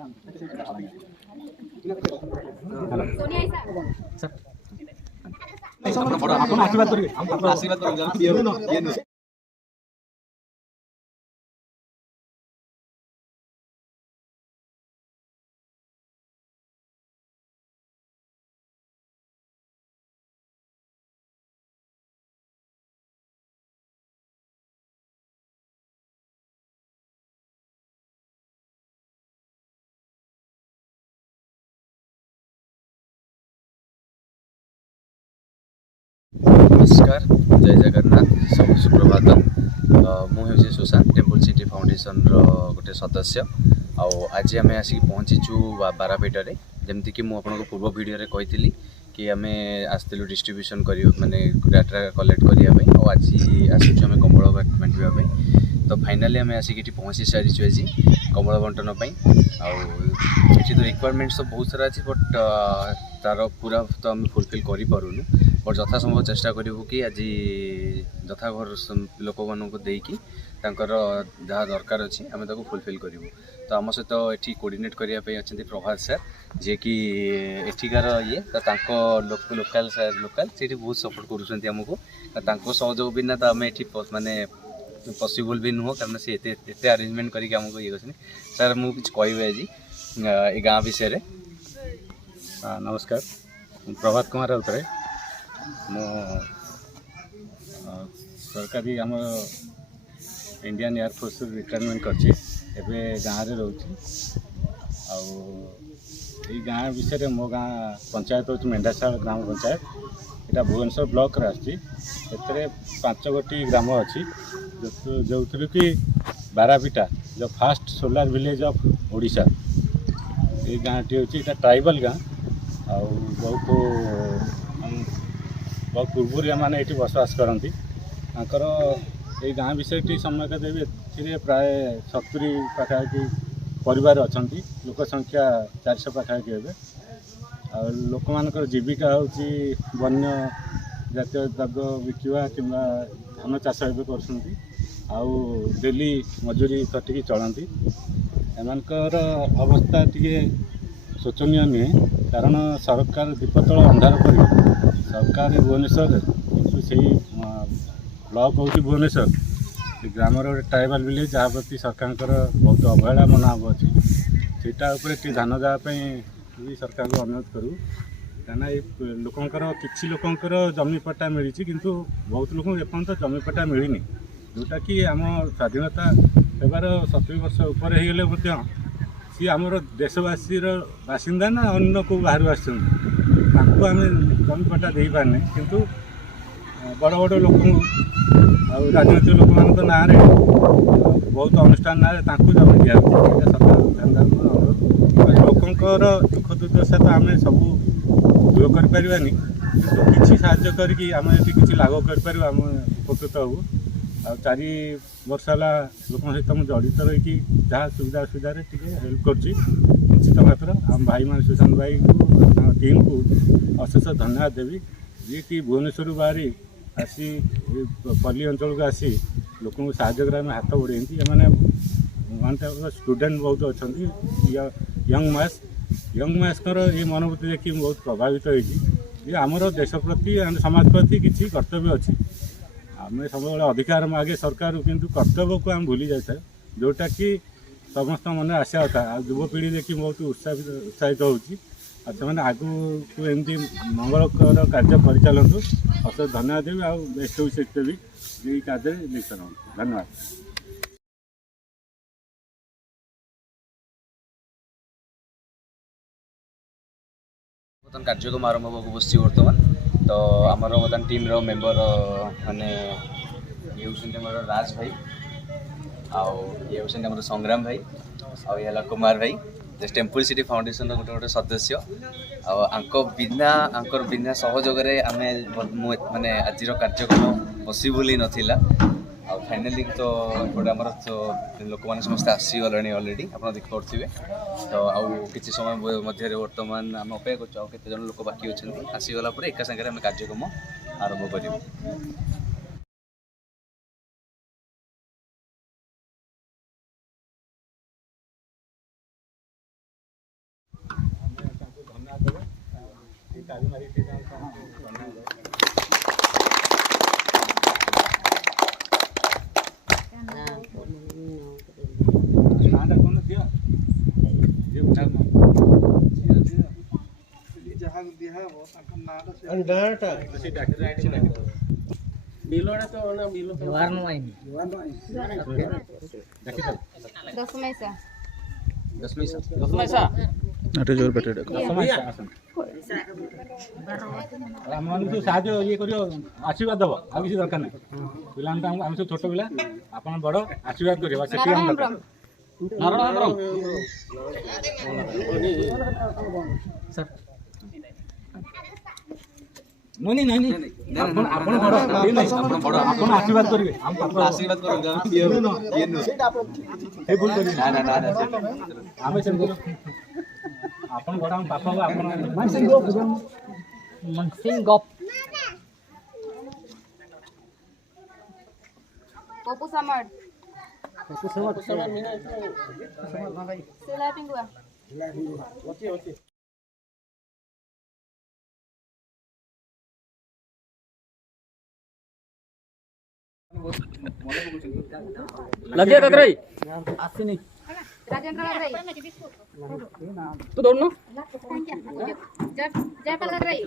आशीर्वाद आशीर्वाद नमस्कार जय जगन्नाथ सब सुप्रभात मुझे सुशांत टेम्पल सिटी फाउंडेशन गोटे सदस्य आज आम आसिक पहुँचीचु बारापेटे जमती कि मुझे पूर्व वीडियो कही कि आम आसलु डिस्ट्रीब्यूशन कर माने डाटा कलेक्ट करने आज आसुचु आम कंबल बांटापी तो फाइनाली आम आसिक पहुँची सारी आज कंबल बंटन ये तो रिक्वायरमेंट्स तो बहुत सारा अच्छी बट तार पूरा तो आम फुलफिल करूँ बट यथा संभव चेष्टा करूँ कि आज यथा घर लोक मानक देकी जहाँ दरकार अच्छी आम ताको फुलफिल करूँ तो आम सहित ये कोऑर्डिनेट करने अच्छा प्रभात सर जी कि एठिकार ये लोकाल सर लोकाल से बहुत सपोर्ट करुँच सहयोग बिना तो आम ये माने पॉसिबल भी नुह कारण सी एत अरेंजमेंट करके आमको ये कर सर मुझे कह आज ये गाँ विषय नमस्कार प्रभात कुमार राउतराय मो सरकारी आम इंडियन एयरफोर्स रिटायरमेंट करछि एबे गाँव रे रहउछि आ गाँ विषय मो गाँ पंचायत हूँ मेंढाशाल ग्राम पंचायत यहाँ भुवनेश्वर ब्लॉक रे आछि एतरे 5 गोटी ग्राम अच्छी जो कि बारापिटा जो fast solar village of Odisha ये गाँव टी हूँ ट्राइबल गाँ आ बहुत पूर्व मैंने ये बसवास करती ये गाँ विषय समय देवी ए प्राय 70 पाखापाखि परिवार अच्छा लोक संख्या 400 पाखापाखि हे आ लोक मान जीविका हूँ वन्य जातीय द्रव्य बिकवा कि धान चाष कर डेली मजूरी खटिकी चलती एमनकर अवस्था टी शोचनीय नुहे कारण सरकार दीपतल अंधार कर सरकार भुवनेश्वर से ब्लॉक हूँ भुवनेश्वर ग्राम गोटे ट्राइबल विलेज जहाँ प्रति सरकार बहुत अवहेला मनोभाव अच्छी सेटा ध्यान देवाई भी सरकार को अनुरोध करूँ कहना ये लोकंर किसी लोकंर जमीपट्टा मिली किंतु बहुत लोक एपर्त जमीपट्टा मिलनी जोटा कि आम स्वाधीनता होबार 70 वर्ष उपर होगले सी आमर देशवासी बासिंदा ना अन्य को बाहर आम जमीपट्टा दे पारने किंतु बड़ बड़ लोक राजनैतिक लोक मान ना बहुत अनुष्ठान ना जमी दिया सरकार ध्यान लोकंर दुख दुर्दशा तो आम सब दूर करें किसी साहाय्य करके आम किसी लाभ कर उपकृत हूँ आ 4 वर्ष है लोक सहित मुझे जड़ित रही जहाँ सुविधा असुविधा हेल्प कर मात्र आम भाई मान सुशांत भाई को टीम को अशेष धन्यवाद देवी जी कि भुवनेश्वर बाहरी आसी पल्ली अंचल को आसी लोक साहय हाथ बढ़े मैंने स्टूडेंट बहुत अच्छा यंग मास्कर ये मनोवृत्ति देखिए बहुत प्रभावित होती आमर देश प्रति समाज प्रति किसी कर्तव्य अच्छी आम सब अधिकार मागे सरकार किंतु कर्तव्य को आम भूली जाए जोटा कि समस्त मन आसा था युवपीढ़ी देखिए बहुत उत्साहित होती आगू को एमती मंगलकर कार्य परिचालतु अशेष धन्यवाद देवी आ बेस्ट विशेष देवी ये कार्य लिप्त धन्यवाद। कार्यक्रम आरंभ होगा बस बर्तमान तो आमर बर्तमान टीम मेम्बर माने ये राज भाई ये संग्राम भाई आला कुमार भाई टेम्पल सिटी फाउंडेशन गोटे गोटे सदस्य बिना सहयोग माने आज कार्यक्रम पॉसिबल ही नथिला फाइनाली तो आमर लोक मैंने समस्त आसीगले अलरेडी आप देखिपे तो आउ कि समय मध्य बर्तमान आम अपेक्षा करते लोक बाकी अच्छा आसीगला एका सागर आम कार्यक्रम आरंभ करूँ। ताली मारी थी नाटा कौन दिया ये बता जहां दिया वो ताका नाटा से अंडाटा ऐसे डाक्टर बिलोड़ा तो ना below warna ini doctor 10 mesa. 10 पैसा अटे जोर बैठे ଆମମାନଙ୍କୁ ସାହାଯ୍ୟ ଇଏ କରିବ ଆଶୀର୍ବାଦ ଦେବ ଆଉ କିଛି ଦରକାର ନାହିଁ ପିଲାମାନଙ୍କୁ ଆମେ ସବୁ ଛୋଟ ପିଲା ଆପଣ ବଡ଼ ଆଶୀର୍ବାଦ କରିବ ସେତିକି ଆମ ଦରକାର ନାଇଁ ନାଇଁ ନାଇଁ ଆପଣ ଆପଣ ବଡ଼ ଆପଣ ଆଶୀର୍ବାଦ କରିବେ ଆମ ପାଖ आशीर्वाद करो ସେ ଭୁଲ କରିବେ ଆମେ ସେମିତି ଆପଣ ବଡ଼ ଆମ ପାଖ ଆପଣ mancing gop Popo samad. sama mina itu Sila pinggua. oke लगे कतराई asini Rajendra Rai. तू दोड़ no Jai Pal Rai.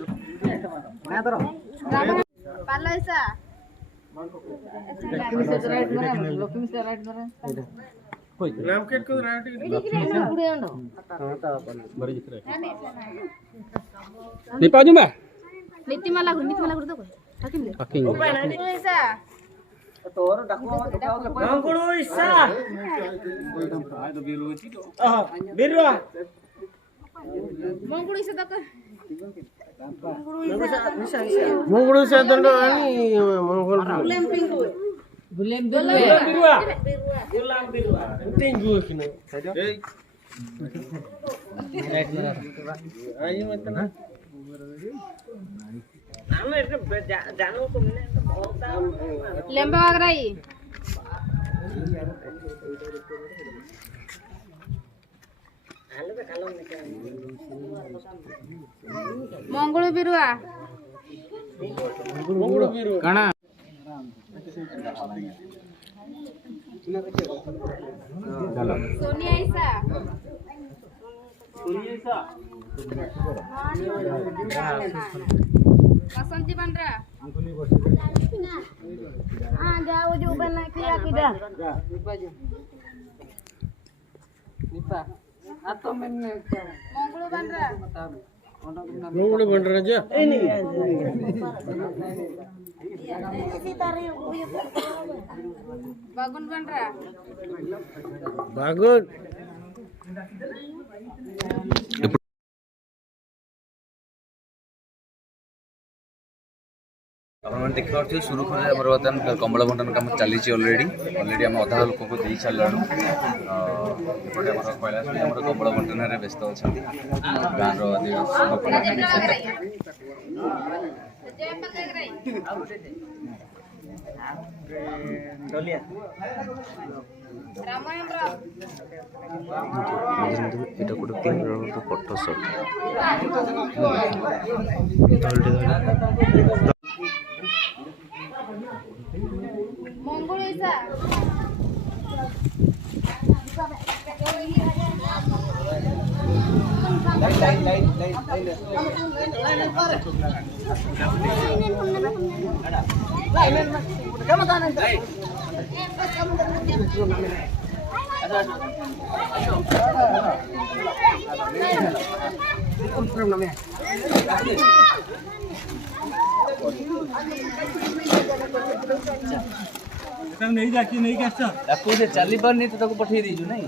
na taro Rama Palaisa. lokimi se right mara रामकेट को राउटी निपाजू बा Nitimala guru to. Hakim le. Packing Palaisa. toro daku मांगुड़ो इसा बिरुआ Mongkulu isa to. मंगुड़ो से दंडो ani मंगुड़ gulem बिरुआ गुलाम बिरुआ टिंगु किने right mara आई मत ना ଆମେ ଏଟା ଜାଣୁ Kaminey Lemba Rai. Mongkulu Birua. मंगुड़ो बिरुआ काना Sonia Isa. Vasanti Bandra. Jauh juga nak kira kita. nipa atau men Mongkulu Bandra. मंगुड़ो बन राजा Bagun Bandra. बागुन ଆପଣମାନେ ଦେଖିପାରୁଥିବେ ସୁରୁଖୁରୁରେ ଆମର ବର୍ତ୍ତମାନ କମ୍ବଳ ବଣ୍ଟନ କାମ ଚାଲିଛି ଅଲରେଡ଼ି ଆମେ ଅଧା ଲୋକଙ୍କୁ ଦେଇ ସାରିଲାଣୁ ଏପଟେ ଆମର କୈଳାସ ଭାଇ ଆମର କମ୍ବଳ ବଣ୍ଟନରେ ବ୍ୟସ୍ତ ଅଛନ୍ତି ଗାଁର ଆଦିବାସୀ ଲୋକମାନଙ୍କ ସହିତ Jai Pal Rai. Ramayendra. এটা কোটা clear photo shot Mongkulu Isa. ଏଟା ନେଇ ଯାକି ନେଇକି ଆସିଛ ତାକୁ ସେ ଚାଲି ପାରୁନି ତ ତାକୁ ପଠେଇ ଦେଇଛୁ ନାଇଁ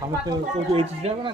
ସମସ୍ତେ କୋଉଠି ଏଇଠି ଯିବେ ନା